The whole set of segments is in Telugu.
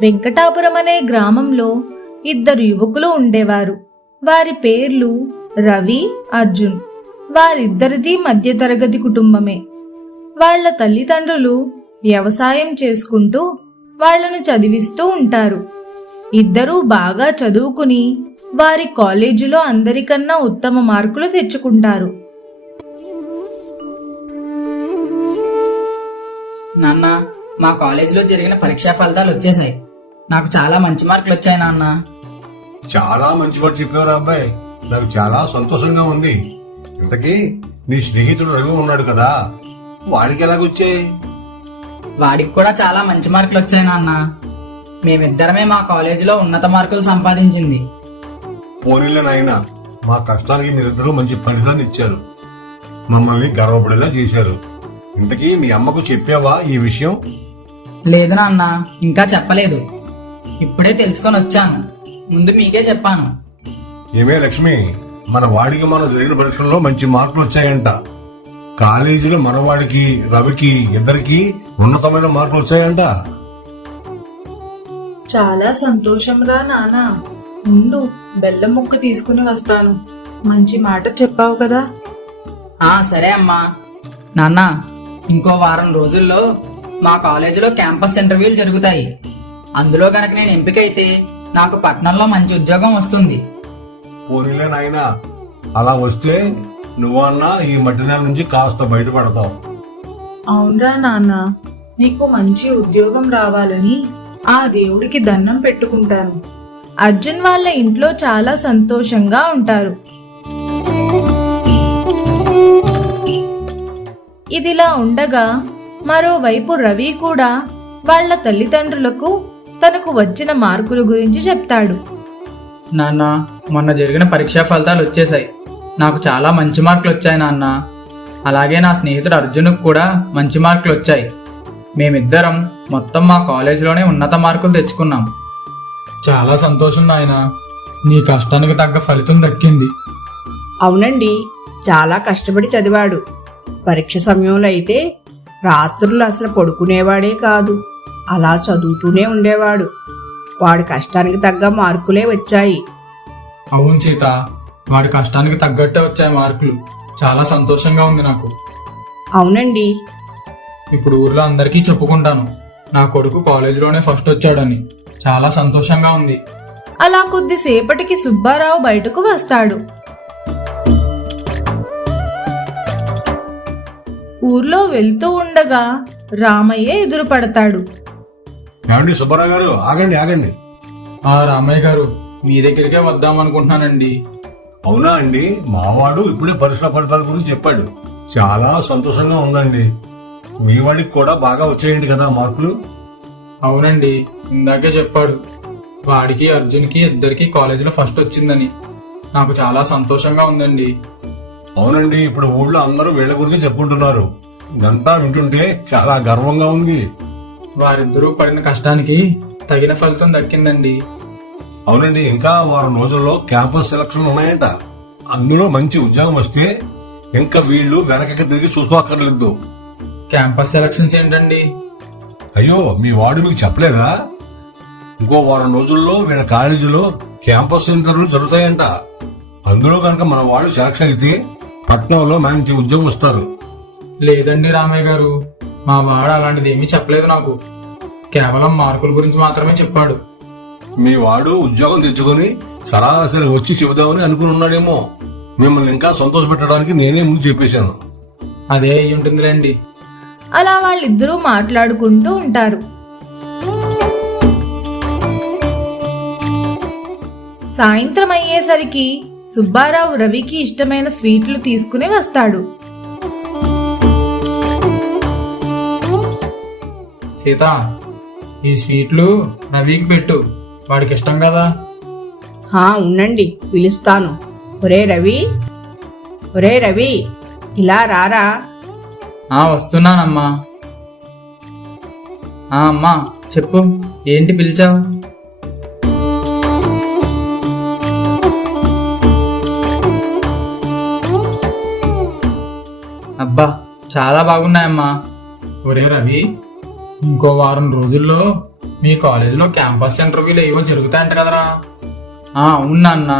వెంకటాపురం అనే గ్రామంలో ఇద్దరు యువకులు ఉండేవారు. వారి పేర్లు రవి, అర్జున్. వారిద్దరిది మధ్యతరగతి కుటుంబమే. వాళ్ల తల్లిదండ్రులు వ్యవసాయం చేసుకుంటూ వాళ్లను చదివిస్తూ ఉంటారు. ఇద్దరూ బాగా చదువుకుని వారి కాలేజీలో అందరికన్నా ఉత్తమ మార్కులు తెచ్చుకుంటారు. నాన్న, మా కాలేజీలో జరిగిన పరీక్షా ఫలితాలు వచ్చేసాయి. నాకు చాలా మంచి మార్కులు వచ్చాయి నాన్న. చాలా మంచి మాట చెప్పారు అబ్బాయి. నాకు చాలా సంతోషంగా ఉంది. ఇంతకీ నీ స్నేహితుడు రవి ఉన్నాడు కదా, వాడికి ఎలాగొచ్చాయి? వాడికి కూడా చాలా మంచి మార్కులు వచ్చాయి నాన్న. మేమిద్దరమే మా కాలేజీలో ఉన్నత మార్కులు సంపాదించింది. పోనీలే నాయనా, మా కష్టానికి మీరిద్దరూ మంచి ఫలితాన్ని ఇచ్చారు. మమ్మల్ని గర్వపడేలా చేశారు. ఇంతకీ మీ అమ్మకు చెప్పావా ఈ విషయం? లేదు నాన్న, ఇంకా చెప్పలేదు. ఇప్పుడే తెలుసుకొని వచ్చాను. ముందు మీకే చెప్పాను. ఏమే లక్ష్మి, మన వాడికి మనం జరిగిన పరీక్షల్లో మంచి మార్కులు వచ్చాయంట. కాలేజీలో మనవాడికి రవికి ఇద్దరికి ఉన్నతమైన మార్కులు వచ్చాయంట. చాలా సంతోషం రా నాన్న. ముందు బెల్లం ముక్క తీసుకుని వస్తాను. మంచి మాట చెప్పావు కదా. సరే అమ్మా. నాన్న, ఇంకో వారం రోజుల్లో మా కాలేజీలో క్యాంపస్ ఇంటర్వ్యూలు జరుగుతాయి. అందులో గనక నేను ఎంపికైతే నాకు పట్నంలో మంచి ఉద్యోగం వస్తుంది. పోనీలే నాయనా, అలా వస్తే నువ్వన్నా ఈ మధ్యాహ్నం నుంచి కాస్త బయటపడతావు. అవునరా నాన్న, నీకు మంచి ఉద్యోగం రావాలని ఆ దేవుడికి దండం పెట్టుకుంటాను. అర్జున్ వాళ్ళ ఇంట్లో చాలా సంతోషంగా ఉంటారు. ఇదిలా ఉండగా మరోవైపు రవి కూడా వాళ్ళ తల్లిదండ్రులకు తనకు వచ్చిన మార్కుల గురించి చెప్తాడు. నాన్న, మొన్న జరిగిన పరీక్షా ఫలితాలు వచ్చేసాయి. నాకు చాలా మంచి మార్కులు వచ్చాయి నాన్న. అలాగే నా స్నేహితుడు అర్జున్కు కూడా మంచి మార్కులు వచ్చాయి. మేమిద్దరం మొత్తం మా కాలేజీలోనే ఉన్నత మార్కులు తెచ్చుకున్నాం. చాలా సంతోషం నాయనా. నీ కష్టానికి తగ్గ ఫలితం దక్కింది. అవునండి, చాలా కష్టపడి చదివాడు. పరీక్ష సమయంలో అయితే రాత్రులు అసలు పడుకునేవాడే కాదు. అలా చదువుతూనే ఉండేవాడు. వాడి కష్టానికి తగ్గ మార్కులే వచ్చాయి. అవును సీత, వాడి కష్టానికి తగ్గట్టే వచ్చాయి మార్కులు. చాలా సంతోషంగా ఉంది నాకు. అవునండి, ఇప్పుడు ఊర్లో అందరికీ చెప్పుకుంటాను, నా కొడుకు కాలేజీలోనే ఫస్ట్ వచ్చాడని. చాలా సంతోషంగా ఉంది. అలా కొద్దిసేపటికి సుబ్బారావు బయటకు వస్తాడు. ఊర్లో వెళ్తూ ఉండగా రామయ్య ఎదురుపడతాడు. ఏమండి సుబ్బారావు గారు, ఆగండి ఆగండి. రామయ్య గారు, మీ దగ్గరికే వద్దామనుకుంటున్నానండి. అవునా అండి, మావాడు ఇప్పుడే పరీక్ష ఫలితాల గురించి చెప్పాడు. చాలా సంతోషంగా ఉందండి. మీ వాడికి కూడా బాగా వచ్చాయండి కదా మార్కులు? అవునండి, ఇందాకే చెప్పాడు. వాడికి అర్జున్కి ఇద్దరికి కాలేజీలో ఫస్ట్ వచ్చిందని. నాకు చాలా సంతోషంగా ఉందండి. అవునండి, ఇప్పుడు ఊళ్ళో అందరూ వీళ్ళ గురించి చెప్పుకుంటున్నారు. ఇదంతా వింటుంటే చాలా గర్వంగా ఉంది. వారిద్దరూ పడిన కష్టానికి తగిన ఫలితం దక్కిందండి. అవునండి, ఇంకా వారం రోజుల్లో క్యాంపస్ సెలక్షన్ ఉన్నాయంట. అందులో మంచి ఉద్యోగం వస్తే ఇంకా వీళ్ళు వెనకకి తిరిగి చూసుకోక్కర్లేదు. క్యాంపస్ సెలక్షన్స్ ఏంటండి? అయ్యో, మీ వాడు మీకు చెప్పలేదా? ఇంకో వారం రోజుల్లో వీళ్ళ కాలేజీలో క్యాంపస్ ఇంటర్వ్యూలు జరుగుతాయంట. అందులో కనుక మన వాడు సెలక్షన్ అయితే పట్నంలో మంచి ఉద్యోగం వస్తారు. లేదండి రామయ్య గారు, మా వాడు అలాంటిది ఏమీ చెప్పలేదు నాకు. కేవలం మార్కుల గురించి మాత్రమే చెప్పాడు. మీ వాడు ఉద్యోగం తెచ్చుకొని సరాసరి వచ్చి చెబుదామని అనుకుని ఉన్నాడేమో. మిమ్మల్ని ఇంకా సంతోష పెట్టడానికి నేనే ముందు చెప్పేశాను. అదే అయి ఉంటుందిలేండి. అలా వాళ్ళిద్దరూ మాట్లాడుకుంటూ ఉంటారు. సాయంత్రం అయ్యేసరికి సుబ్బారావు రవికి ఇష్టమైన స్వీట్లు తీసుకుని వస్తాడు. సీత, ఈ స్వీట్లు రవికి పెట్టు, వాడికి ఇష్టం కదా. ఉండండి, పిలుస్తాను. ఒరే రవి, ఒరే రవి, ఇలా రారా. వస్తున్నానమ్మా. అమ్మా చెప్పు, ఏంటి పిలిచావు? అబ్బా, చాలా బాగున్నాయమ్మా. ఒరే రవి, ఇంకో వారం రోజుల్లో మీ కాలేజీలో క్యాంపస్ ఇంటర్వ్యూలు ఏవో జరుగుతాయంట కదరా? అవును నాన్న,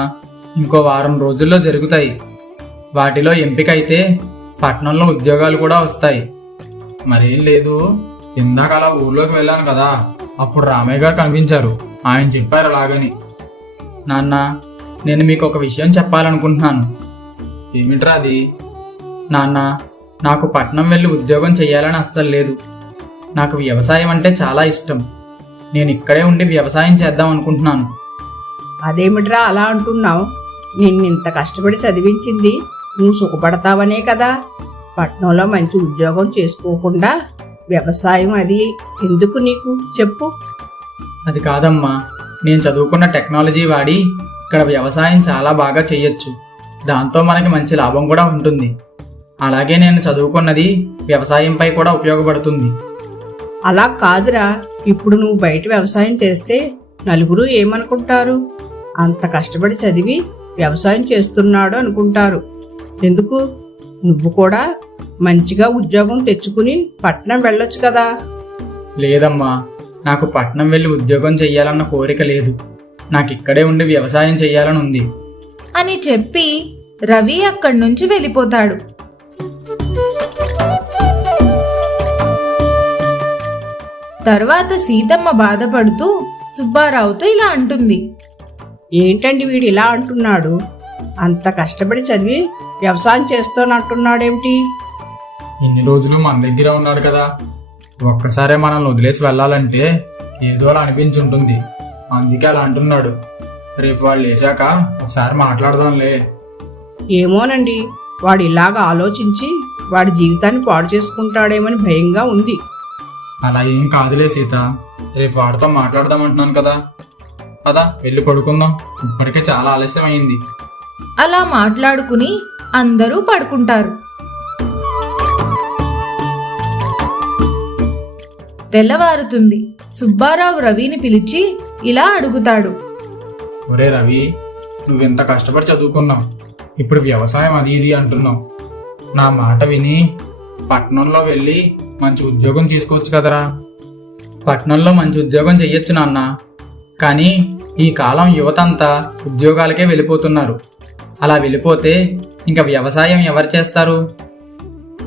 ఇంకో వారం రోజుల్లో జరుగుతాయి. వాటిలో ఎంపిక అయితే పట్నంలో ఉద్యోగాలు కూడా వస్తాయి. మరేం లేదు, ఇందాక అలా ఊర్లోకి వెళ్ళాను కదా, అప్పుడు రామయ్య గారు కనిపించారు. ఆయన చెప్పారు అలాగని. నాన్న, నేను మీకు ఒక విషయం చెప్పాలనుకుంటున్నాను. ఏమిట్రా అది? నాన్న, నాకు పట్నం వెళ్ళి ఉద్యోగం చేయాలని అస్సలు లేదు. నాకు వ్యవసాయం అంటే చాలా ఇష్టం. నేను ఇక్కడే ఉండి వ్యవసాయం చేద్దాం అనుకుంటున్నాను. అదేమిట్రా అలా అంటున్నావు? నిన్నింత కష్టపడి చదివించింది నువ్వు సుఖపడతావనే కదా. పట్నంలో మంచి ఉద్యోగం చేసుకోకుండా వ్యవసాయం అది ఎందుకు నీకు చెప్పు? అది కాదమ్మా, నేను చదువుకున్న టెక్నాలజీ వాడి ఇక్కడ వ్యవసాయం చాలా బాగా చేయొచ్చు. దాంతో మనకి మంచి లాభం కూడా ఉంటుంది. అలాగే నేను చదువుకున్నది వ్యవసాయంపై కూడా ఉపయోగపడుతుంది. అలా కాదురా, ఇప్పుడు నువ్వు బయట వ్యవసాయం చేస్తే నలుగురు ఏమనుకుంటారు? అంత కష్టపడి చదివి వ్యవసాయం చేస్తున్నాడు అనుకుంటారు. ఎందుకు? నువ్వు కూడా మంచిగా ఉద్యోగం తెచ్చుకుని పట్నం వెళ్ళొచ్చు కదా. లేదమ్మా, నాకు పట్నం వెళ్ళి ఉద్యోగం చెయ్యాలన్న కోరిక లేదు. నాకు ఇక్కడే ఉండి వ్యవసాయం చెయ్యాలని ఉంది అని చెప్పి రవి అక్కడి నుంచి వెళ్ళిపోతాడు. తర్వాత సీతమ్మ బాధపడుతూ సుబ్బారావుతో ఇలా అంటుంది. ఏంటండి వీడు ఇలా అంటున్నాడు? అంత కష్టపడి చదివి వ్యవసాయం చేస్తానంటున్నాడేమిటి? ఇన్ని రోజులు మన దగ్గర ఉన్నాడు కదా, ఒక్కసారే మనల్ని వదిలేసి వెళ్ళాలంటే ఏదో అలా అనిపించి ఉంటుంది. అందుకే అలా అంటున్నాడు. రేపు వాళ్ళు లేచాక ఒకసారి మాట్లాడదాంలే. ఏమోనండి, వాడు ఇలాగా ఆలోచించి వాడి జీవితాన్ని పాడు చేసుకుంటాడేమని భయంగా ఉంది. అలా ఏం కాదులే సీత, రేపు వాడితో మాట్లాడదామంటున్నాను కదా. పద వెళ్ళి పడుకుందాం, ఇప్పటికే చాలా ఆలస్యం అయింది. అలా మాట్లాడుకుని అందరూ పడుకుంటారు. తెల్లవారుతుంది. సుబ్బారావు రవిని పిలిచి ఇలా అడుగుతాడు. ఒరే రవి, నువ్వెంత కష్టపడి చదువుకున్నావు, ఇప్పుడు వ్యవసాయం అది ఇది అంటున్నావు. నా మాట విని పట్నంలో వెళ్ళి మంచి ఉద్యోగం తీసుకోవచ్చు కదరా. పట్నంలో మంచి ఉద్యోగం చెయ్యొచ్చు నాన్న, కానీ ఈ కాలం యువత అంతా ఉద్యోగాలకే వెళ్ళిపోతున్నారు. అలా వెళ్ళిపోతే ఇంకా వ్యవసాయం ఎవరు చేస్తారు?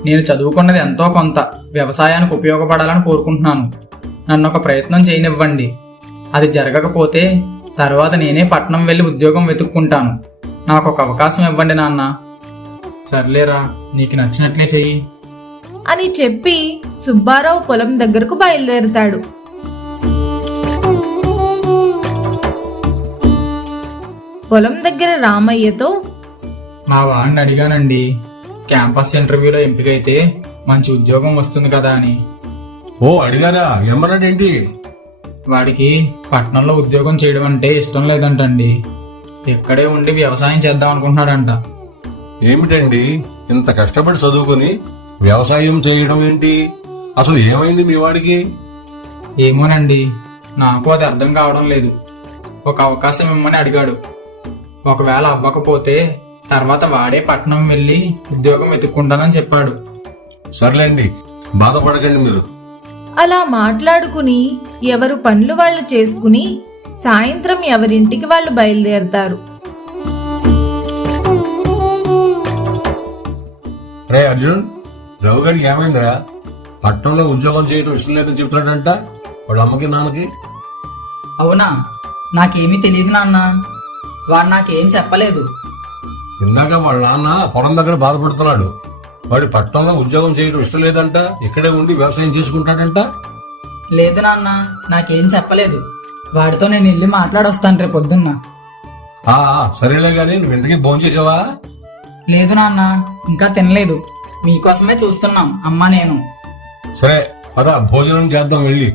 నేను చదువుకున్నది ఎంతో కొంత వ్యవసాయానికి ఉపయోగపడాలని కోరుకుంటున్నాను. నన్ను ఒక ప్రయత్నం చేయనివ్వండి. అది జరగకపోతే తర్వాత నేనే పట్నం వెళ్ళి ఉద్యోగం వెతుక్కుంటాను. నాకు ఒక అవకాశం ఇవ్వండి నాన్న. సర్లేరా, నీకు నచ్చినట్లే చెయ్యి అని చెప్పి సుబ్బారావు పొలం దగ్గరకు బయలుదేరుతాడు. పొలం దగ్గర రామయ్యతో, మా వాడిని అడిగానండి, క్యాంపస్ ఇంటర్వ్యూలో ఎంపికైతే మంచి ఉద్యోగం వస్తుంది కదా అని. ఓ అడిగారా? ఏమన్నాడేంటి? వాడికి పట్నంలో ఉద్యోగం చేయడం అంటే ఇష్టం లేదంటండి. ఇక్కడే ఉండి వ్యవసాయం చేద్దాం అనుకుంటున్నాడంట. ఏమిటండి, ఇంత కష్టపడి చదువుకుని వ్యవసాయం చేయడం ఏంటి? అసలు ఏమైంది మీ వాడికి? ఏమోనండి, నాకు అది అర్థం కావడం లేదు. ఒక అవకాశం ఇమ్మని అడిగాడు. ఒకవేళ అవ్వకపోతే తర్వాత వాడే పట్నం వెళ్ళి ఉద్యోగం వెతుక్కుంటానని చెప్పాడు. సర్లేండి, బాధపడకండి మీరు. అలా మాట్లాడుకుని ఎవరు పనులు వాళ్ళు చేసుకుని సాయంత్రం ఎవరింటికి వాళ్ళు బయలుదేరతారు. రే అర్జున్, రఘు గారికి ఏమైందిరా? పట్టణంలో ఉద్యోగం చేయడం ఇష్టం లేదని చెప్తున్నాడంట వాళ్ళ అమ్మకి నాన్నకి. అవునా? నాకేమీ తెలియదు నాన్న. వాడు నాకేం చెప్పలేదు. ఇందాక వాళ్ళ నాన్న పొలం దగ్గర బాధపడుతున్నాడు. వాడి పట్టణంలో ఉద్యోగం చేయడం ఇష్టం లేదంట, ఇక్కడే ఉండి వ్యవసాయం చేసుకుంటాడంట. లేదు నాన్న, నాకేం చెప్పలేదు. వాడితో నేను వెళ్ళి మాట్లాడొస్తాను రేపు పొద్దున్న. సరేలే గాని నువ్వు ఇంతకీ భోంచేసావా? లేదు నాన్న, ఇంకా తినలేదు. మీకోసమే చూస్తున్నాం అమ్మా నేను. సరే పద భోజనం చేద్దాం వెళ్ళి.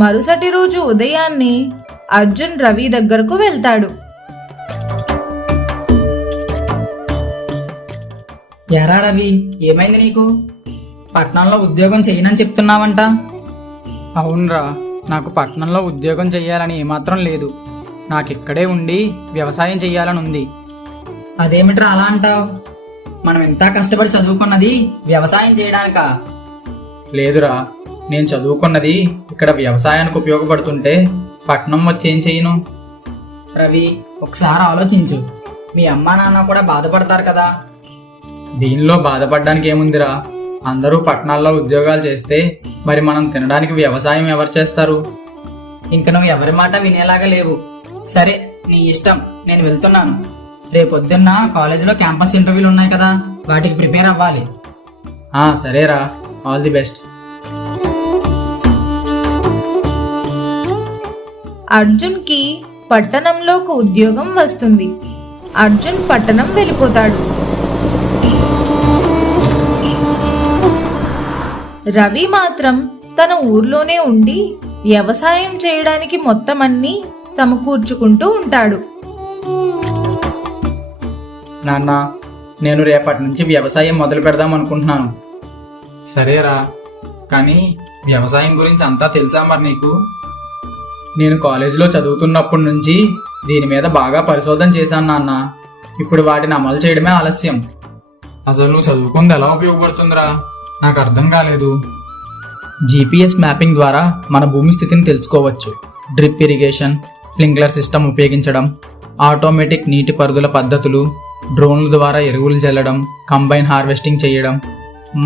మరుసటి రోజు ఉదయాన్నే అర్జున్ రవి దగ్గరకు వెళ్తాడు. ఎరా రవి, ఏమైంది నీకు? పట్నంలో ఉద్యోగం చేయనని చెప్తున్నావంట. అవునరా, నాకు పట్నంలో ఉద్యోగం చెయ్యాలని ఏమాత్రం లేదు. నాకు ఇక్కడే ఉండి వ్యవసాయం చెయ్యాలని ఉంది. అదేమిట్రా అలా అంటావు? మనం ఎంత కష్టపడి చదువుకున్నది వ్యవసాయం చేయడానికా? లేదురా, నేను చదువుకున్నది ఇక్కడ వ్యవసాయానికి ఉపయోగపడుతుంటే పట్నం వచ్చి ఏం చేయను? రవి, ఒకసారి ఆలోచించు. మీ అమ్మా నాన్న కూడా బాధపడతారు కదా. దీనిలో బాధపడడానికి ఏముందిరా? అందరూ పట్టణాల్లో ఉద్యోగాలు చేస్తే మరి మనం తినడానికి వ్యవసాయం ఎవరు చేస్తారు? ఇంక నువ్వు ఎవరి మాట వినేలాగా లేవు. సరే, నీ ఇష్టం, నేను వెళ్తున్నాను. రేపొద్దున్న కాలేజీలో క్యాంపస్ ఇంటర్వ్యూలు ఉన్నాయి కదా, వాటికి ప్రిపేర్ అవ్వాలి. సరేరా, ఆల్ ది బెస్ట్. అర్జున్కి పట్టణంలో ఒక ఉద్యోగం వస్తుంది. అర్జున్ పట్టణం వెళ్ళిపోతాడు. రవి మాత్రం తన ఊర్లోనే ఉండి వ్యవసాయం చేయడానికి మొత్తం అన్ని సమకూర్చుకుంటూ ఉంటాడు. నాన్న, నేను రేపటి నుంచి వ్యవసాయం మొదలు పెడదాం అనుకుంటున్నాను. సరేరా, కానీ వ్యవసాయం గురించి అంతా తెలుసా మరి నీకు? నేను కాలేజీలో చదువుతున్నప్పటి నుంచి దీని మీద బాగా పరిశోధన చేశాను నాన్న. ఇప్పుడు వాటిని అమలు చేయడమే ఆలస్యం. అసలు నువ్వు చదువుకుంది ఎలా ఉపయోగపడుతుందిరా? నాకు అర్థం కాలేదు. జీపీఎస్ మ్యాపింగ్ ద్వారా మన భూమి స్థితిని తెలుసుకోవచ్చు. డ్రిప్ ఇరిగేషన్, స్ప్రింక్లర్ సిస్టమ్ ఉపయోగించడం, ఆటోమేటిక్ నీటి పరుగుల పద్ధతులు, డ్రోన్ల ద్వారా ఎరువులు చల్లడం, కంబైన్ హార్వెస్టింగ్ చేయడం,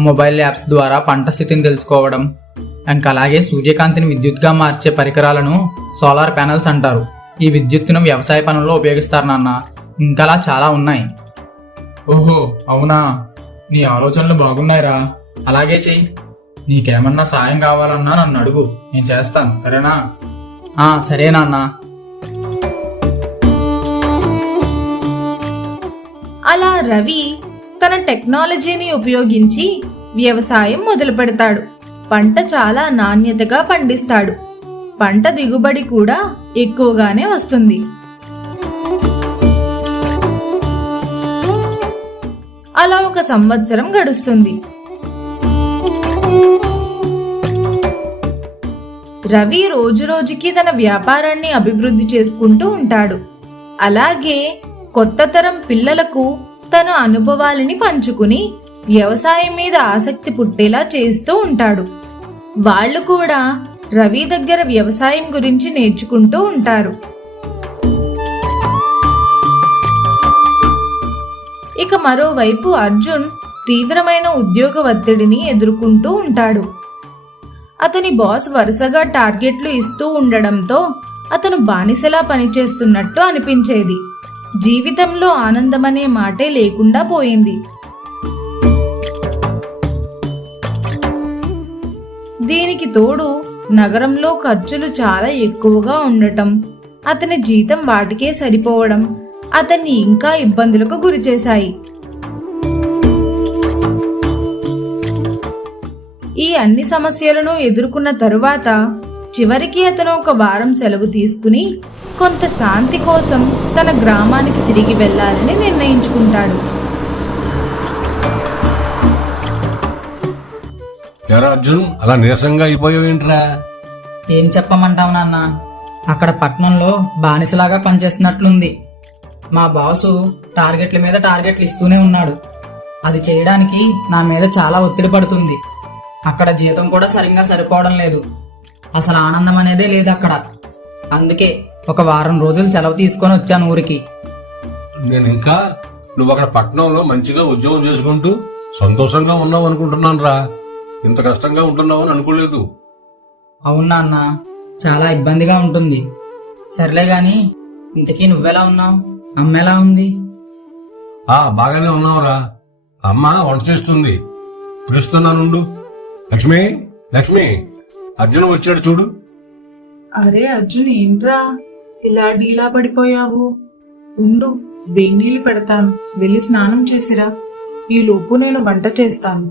మొబైల్ యాప్స్ ద్వారా పంట స్థితిని తెలుసుకోవడం, ఇంకా అలాగే సూర్యకాంతిని విద్యుత్గా మార్చే పరికరాలను సోలార్ ప్యానెల్స్ అంటారు. ఈ విద్యుత్తును వ్యవసాయ పనుల్లో ఉపయోగిస్తారు నాన్న. ఇంకలా చాలా ఉన్నాయి. ఓహో, అవునా? నీ ఆలోచనలు బాగున్నాయిరా. అలాగే చెయ్యి. నీకేమన్నా సాయం కావాలన్నా నన్ను అడుగు, నేను చేస్తాను. సరేనా? సరే నాన్న. అలా రవి తన టెక్నాలజీని ఉపయోగించి వ్యవసాయం మొదలు పెడతాడు. పంట చాలా నాణ్యతగా పండిస్తాడు. పంట దిగుబడి కూడా ఎక్కువగానే వస్తుంది. అలా ఒక సంవత్సరం గడుస్తుంది. రవి రోజురోజుకి తన వ్యాపారాన్ని అభివృద్ధి చేసుకుంటూ ఉంటాడు. అలాగే కొత్త తరం పిల్లలకు తన అనుభవాలని పంచుకుని వ్యవసాయం మీద ఆసక్తి పుట్టేలా చేస్తూ ఉంటాడు. వాళ్ళు కూడా రవి దగ్గర వ్యవసాయం గురించి నేర్చుకుంటూ ఉంటారు. ఇక మరోవైపు అర్జున్ తీవ్రమైన ఉద్యోగ ఒత్తిడిని ఎదుర్కొంటూ ఉంటాడు. అతని బాస్ వరుసగా టార్గెట్లు ఇస్తూ ఉండడంతో అతను బానిసలా పనిచేస్తున్నట్టు అనిపించేది. జీవితంలో ఆనందమనే మాటే లేకుండా పోయింది. దీనికి తోడు నగరంలో ఖర్చులు చాలా ఎక్కువగా ఉండటం, అతని జీతం వాటికే సరిపోవడం అతన్ని ఇంకా ఇబ్బందులకు గురిచేశాయి. ఈ అన్ని సమస్యలను ఎదుర్కొన్న తరువాత చివరికి అతను ఒక వారం సెలవు తీసుకుని కొంత శాంతి కోసం తన గ్రామానికి తిరిగి వెళ్లాలని నిర్ణయించుకుంటాడు. ఎరా అర్జున్, అలా నీరసంగా అయిపోయావేంట్రా? ఏం చెప్పమంటావు నాన్న, అక్కడ పట్నంలో బానిసలాగా పనిచేస్తున్నట్లుంది. మా బాసు టార్గెట్ల మీద టార్గెట్లు ఇస్తూనే ఉన్నాడు. అది చేయడానికి నా మీద చాలా ఒత్తిడి పడుతుంది. అక్కడ జీతం కూడా సరిగ్గా సరిపోవడం లేదు. అసలు ఆనందం అనేదే లేదు అక్కడ. అందుకే ఒక వారం రోజులు సెలవు తీసుకొని వచ్చాను ఊరికి. నేను ఇంకా నువ్వు అక్కడ పట్టణంలో మంచిగా ఉద్యోగం చేసుకుంటూ సంతోషంగా ఉన్నావు అనుకుంటున్నాను రా. ఇంత కష్టంగా ఉంటున్నావు అని అనుకోలేదు. అవునా అన్న, చాలా ఇబ్బందిగా ఉంటుంది. సర్లే గాని, ఇంతకీ నువ్వెలా ఉన్నావు? అమ్మ ఎలా ఉంది? బాగానే ఉన్నావురా. అమ్మ వంట చేస్తుంది, పిలుస్తున్నానుండు. లక్ష్మి, లక్ష్మి, అర్జున్ వచ్చాడు చూడు. అరే అర్జున్, ఏంట్రా ఇలా డీలా పడిపోయావు? ఉండు, వేణీళ్ళు పెడతాను, వెళ్ళి స్నానం చేసిరా. ఈ లోపు నేను వంట చేస్తాను.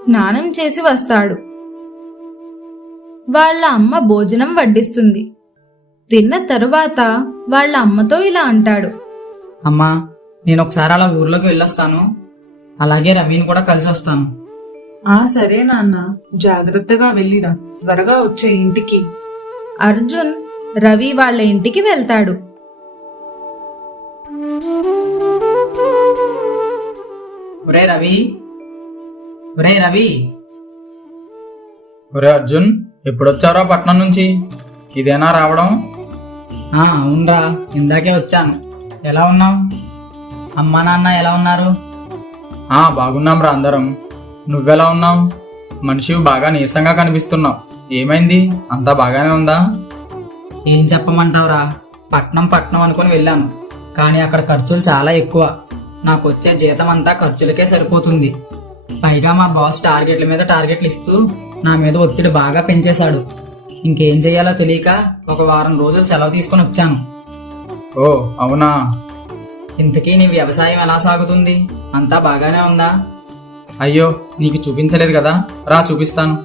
స్నానం చేసి వస్తాడు. వాళ్ళ అమ్మ భోజనం వడ్డిస్తుంది. తిన్న తరువాత వాళ్ళ అమ్మతో ఇలా అంటాడు. అమ్మా, నేను ఒకసారి అలా ఊర్లోకి వెళ్ళొస్తాను. అలాగే రవిని కూడా కలిసి వస్తాను. సరే నాన్న, జాగ్రత్తగా వెళ్ళిరా. త్వరగా వచ్చే ఇంటికి. అర్జున్ రవి వాళ్ళ ఇంటికి వెళ్తాడు. ఒరే రవి, ఒరే రవి. ఒరే అర్జున్, ఎప్పుడొచ్చారో పట్నం నుంచి? ఇదేనా రావడం? అవునరా, ఇందాకే వచ్చాను. ఎలా ఉన్నావు? అమ్మా నాన్న ఎలా ఉన్నారు? బాగున్నాం రా అందరం. నువ్వెలా ఉన్నావు? మనిషి బాగా నీరసంగా కనిపిస్తున్నావు. ఏమైంది? అంతా బాగానే ఉందా? ఏం చెప్పమంటావురా, పట్నం పట్నం అనుకుని వెళ్ళాను, కానీ అక్కడ ఖర్చులు చాలా ఎక్కువ. నాకు వచ్చే జీతం అంతా ఖర్చులకే సరిపోతుంది. పైగా మా బాస్ టార్గెట్ల మీద టార్గెట్లు ఇస్తూ నా మీద ఒత్తిడి బాగా పెంచేశాడు. ఇంకేం చెయ్యాలో తెలియక ఒక వారం రోజులు సెలవు తీసుకుని వచ్చాను. ఓ అవునా? ఇంతకీ నీ వ్యవసాయం ఎలా సాగుతుంది? అంతా బాగానే ఉందా? అయ్యో, నీకు చూపించలేదు కదా, రా చూపిస్తాను.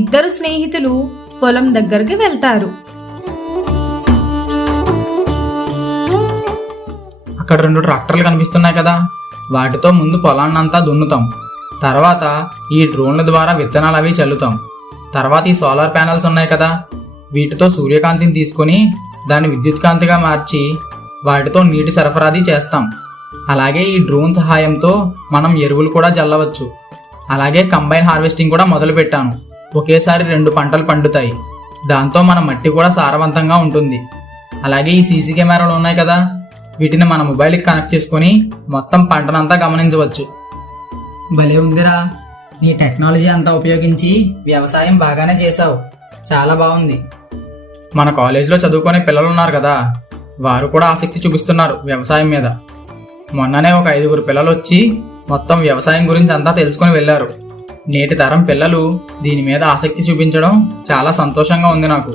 ఇద్దరు స్నేహితులు పొలం దగ్గరికి వెళ్తారు. అక్కడ 2 ట్రాక్టర్లు కనిపిస్తున్నాయి కదా, వాటితో ముందు పొలాన్నంతా దున్నుతాం. తర్వాత ఈ డ్రోన్ల ద్వారా విత్తనాలు అవి చల్లుతాం. తర్వాత ఈ సోలార్ ప్యానెల్స్ ఉన్నాయి కదా, వీటితో సూర్యకాంతిని తీసుకొని దాన్ని విద్యుత్ కాంతిగా మార్చి వాటితో నీటి సరఫరాది చేస్తాం. అలాగే ఈ డ్రోన్ సహాయంతో మనం ఎరువులు కూడా జల్లవచ్చు. అలాగే కంబైన్ హార్వెస్టింగ్ కూడా మొదలు పెట్టాను. ఒకేసారి 2 పంటలు పండుతాయి. దాంతో మన మట్టి కూడా సారవంతంగా ఉంటుంది. అలాగే ఈ సీసీ కెమెరాలు ఉన్నాయి కదా, వీటిని మన మొబైల్కి కనెక్ట్ చేసుకొని మొత్తం పంటనంతా గమనించవచ్చు. భలే ఉందిరా, నీ టెక్నాలజీ అంతా ఉపయోగించి వ్యవసాయం బాగానే చేశావు. చాలా బాగుంది. మన కాలేజీలో చదువుకునే పిల్లలు ఉన్నారు కదా, వారు కూడా ఆసక్తి చూపిస్తున్నారు వ్యవసాయం మీద. మొన్ననే ఒక 5 పిల్లలు వచ్చి మొత్తం వ్యవసాయం గురించి అంతా తెలుసుకుని వెళ్ళారు. నేటి తరం పిల్లలు దీని మీద ఆసక్తి చూపించడం చాలా సంతోషంగా ఉంది నాకు.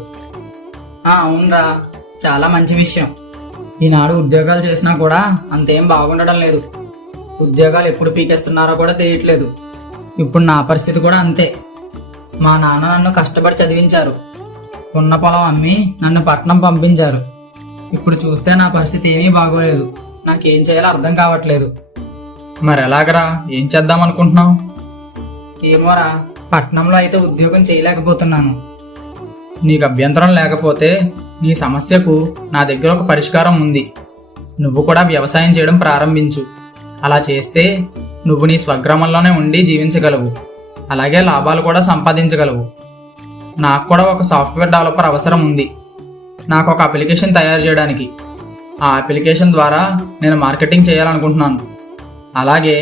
అవునరా, చాలా మంచి విషయం. ఈనాడు ఉద్యోగాలు చేసినా కూడా అంతేం బాగుండడం లేదు. ఉద్యోగాలు ఎప్పుడు పీకేస్తున్నారో కూడా తెలియట్లేదు. ఇప్పుడు నా పరిస్థితి కూడా అంతే. మా నాన్న నన్ను కష్టపడి చదివించారు. ఉన్న పొలం అమ్మి నన్ను పట్నం పంపించారు. ఇప్పుడు చూస్తే నా పరిస్థితి ఏమీ బాగోలేదు. నాకేం చేయాలో అర్థం కావట్లేదు. మరి ఎలాగరా, ఏం చేద్దాం అనుకుంటున్నావు? ఏమోరా, పట్నంలో అయితే ఉద్యోగం చేయలేకపోతున్నాను. నీకు అభ్యంతరం లేకపోతే నీ సమస్యకు నా దగ్గర ఒక పరిష్కారం ఉంది. నువ్వు కూడా వ్యవసాయం చేయడం ప్రారంభించు. అలా చేస్తే నువ్వు నీ స్వగ్రామంలోనే ఉండి జీవించగలవు. అలాగే లాభాలు కూడా సంపాదించగలవు. నాకు కూడా ఒక సాఫ్ట్వేర్ డెవలపర్ అవసరం ఉంది. నాకు ఒక అప్లికేషన్ తయారు చేయడానికి. ఆ అప్లికేషన్ ద్వారా నేను మార్కెటింగ్ చేయాలనుకుంటున్నాను. అలాగే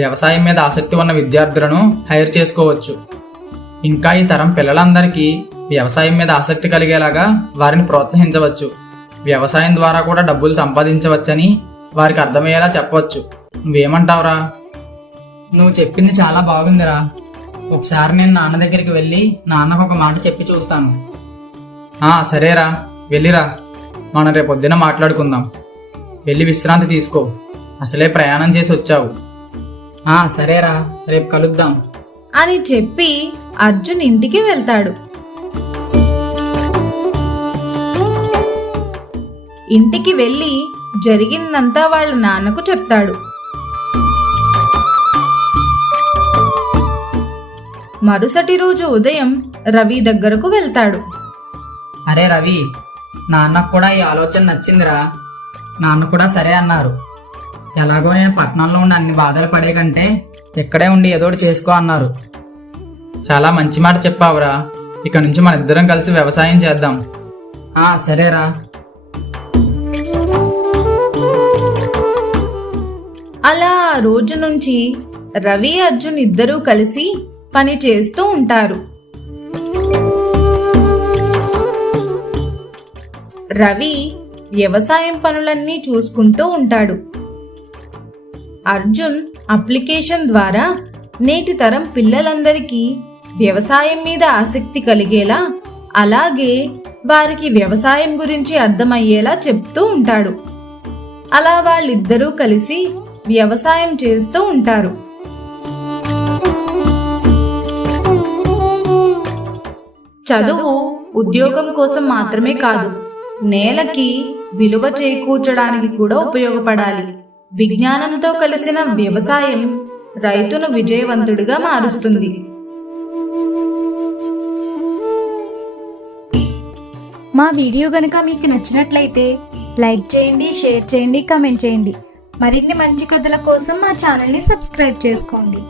వ్యవసాయం మీద ఆసక్తి ఉన్న విద్యార్థులను హైర్ చేసుకోవచ్చు. ఇంకా ఈ తరం పిల్లలందరికీ వ్యవసాయం మీద ఆసక్తి కలిగేలాగా వారిని ప్రోత్సహించవచ్చు. వ్యవసాయం ద్వారా కూడా డబ్బులు సంపాదించవచ్చని వారికి అర్థమయ్యేలా చెప్పవచ్చు. నువ్వేమంటావురా? నువ్వు చెప్పింది చాలా బాగుందిరా. ఒకసారి నేను నాన్న దగ్గరికి వెళ్ళి నాన్నకు ఒక మాట చెప్పి చూస్తాను. సరేరా, వెళ్ళిరా. మనం రేపొద్దున మాట్లాడుకుందాం. వెళ్ళి విశ్రాంతి తీసుకో. అసలే ప్రయాణం చేసి వచ్చావు. సరేరా, రేపు కలుద్దాం అని చెప్పి అర్జున్ ఇంటికి వెళ్తాడు. ఇంటికి వెళ్ళి జరిగిందంతా వాళ్ళ నాన్నకు చెప్తాడు. మరుసటి రోజు ఉదయం రవి దగ్గరకు వెళ్తాడు. అరే రవి, నాన్నకు కూడా ఈ ఆలోచన నచ్చిందిరా. నాన్న కూడా సరే అన్నారు. ఎలాగో నేను పట్నంలో ఉండి అన్ని బాధలు పడే కంటే ఇక్కడే ఉండి ఏదోటి చేసుకో అన్నారు. చాలా మంచి మాట చెప్పావురా. ఇక నుంచి మన ఇద్దరం కలిసి వ్యవసాయం చేద్దాం. సరేరా. అలా ఆ రోజు నుంచి రవి అర్జున్ ఇద్దరూ కలిసి పని చేస్తూ ఉంటారు. రవి వ్యవసాయం పనులన్నీ చూసుకుంటూ ఉంటాడు. అర్జున్ అప్లికేషన్ ద్వారా నేటి తరం పిల్లలందరికీ వ్యవసాయం మీద ఆసక్తి కలిగేలా, అలాగే వారికి వ్యవసాయం గురించి అర్థమయ్యేలా చెప్తూ ఉంటాడు. అలా వాళ్ళిద్దరూ కలిసి వ్యవసాయం చేస్తూ ఉంటారు. చదువు ఉద్యోగం కోసం మాత్రమే కాదు, నేలకి విలువ చేకూర్చడానికి కూడా ఉపయోగపడాలి. విజ్ఞానంతో కలిసిన వ్యవసాయం రైతును విజయవంతుడిగా మారుస్తుంది. మా వీడియో గనుక మీకు నచ్చినట్లయితే లైక్ చేయండి, షేర్ చేయండి, కామెంట్ చేయండి. మరిన్ని మంచి కథల కోసం మా ఛానల్ని సబ్స్క్రైబ్ చేసుకోండి.